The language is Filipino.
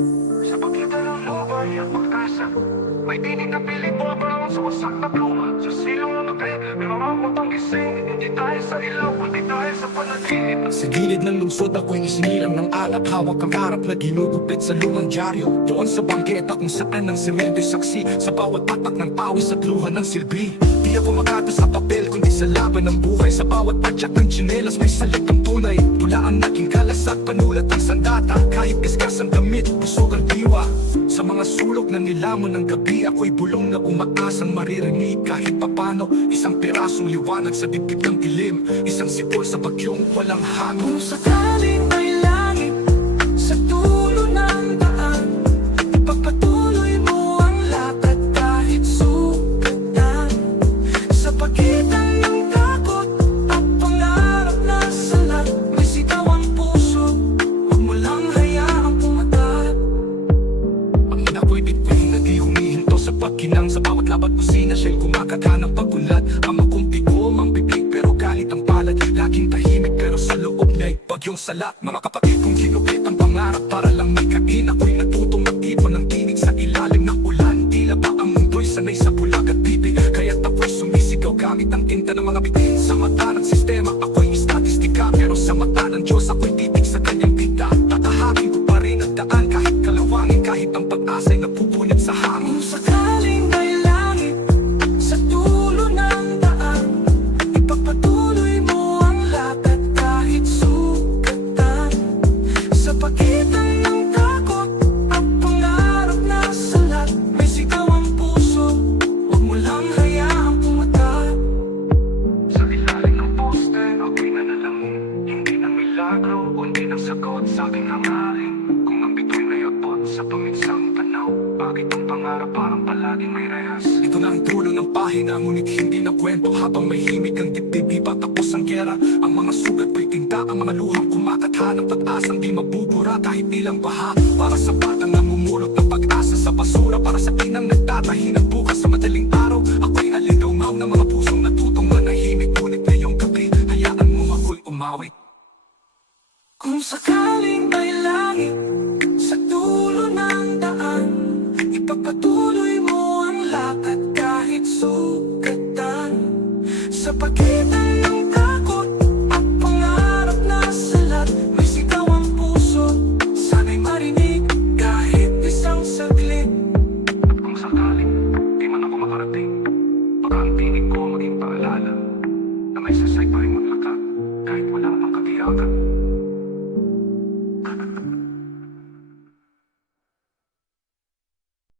Sa pagitan ng lubay at pagkasa, may tinig na piling bumabalang sa wasak na pluma. Sa silong ng gabi, may mga mutang gising. Hindi tayo sa ilaw, kundi tayo sa panaginip. Sa gilid ng lungsod ako'y isinilang ng alap. Hawak ang harap na ginugupit sa lumang dyaryo. Doon sa bangketa kung saan ang semento'y saksi. Sa bawat patak ng pawis at luha ng silbi. Di ako magata sa papel kundi sa laban ng buhay. Sa bawat padyak ng tsinelas may salik ang tunay. Tula ang naging kalas at panulat ang sandata. Kahit kaskas ang damit, busog ang diwa. Sa mga sulok na nilamon ng gabi, ako'y bulong na umaasang maririnig. Kahit papano, isang pirasong liwanag sa dibdib ng dilim. Isang sipol sa bagyong walang hangin. Kung sakaling may langit sa dulo ng daan, ipagpatuloy mo ang lakad kahit sugatan. Sa pagitan ng takot at pangarap na salat, may sigaw ang puso, huwag mo lang hayaang pumatat. Ang ina ko'y bituin na di humihinto sa pagkinang. Sa bawat labat kusina siya'y kumakata ng pagulad. Ama kong bigom ang bibig pero galit ang palad. Laging tahimik pero sa loob na'y bagyong salat. Mga kapatid kong ginupit ang pangarap para lang may kain. Ako'y natutong mag-ipon ng tinig sa ilalim ng ulan. Tila ba ang mundo'y sanay sa bulag at bibig, kaya't ako'y sumisigaw gamit ang tinta ng mga bitin. Sa mata ng sistema ako'y istatistika, pero sa mata ng Diyos ako'y titig sa kanyang digda. Tatahakin ko pa rin ang daan kahit kalawangin, kahit ang pag-asa'y napupunit sa hangin. Kung sakaling may langit sa dulo ng daan, ipagpatuloy mo ang lakad kahit sugatan. Sa pagitan ng takot at pangarap na salat, may sigaw ang puso, huwag mo lang hayaang pumatat. Sa ilalim ng poste, ako'y nanalangin. Hindi ng milagro, kundi ng sagot sa aking hangarin. Kung ang bituin ay abot sa paminsang tanaw, bakit ang pangarap parang palaging may rehas? Ito na ang dulo ng pahina, ngunit hindi na kwento. Habang may himig ang dibdib, di pa tapos ang gera. Ang mga sugat ko'y tinta, ang mga luhang kumakatha ng pag-asang di mabubura kahit ilang baha. Para sa batang namumulot ng pag-asa sa basura, para sa inang nagtatahi ng bukas sa madaling araw. Ako'y alinaw ng mga pusong natutong manahimik, ngunit ngayong gabi, hayaan mo ako'y umawi. Kung sakaling may langit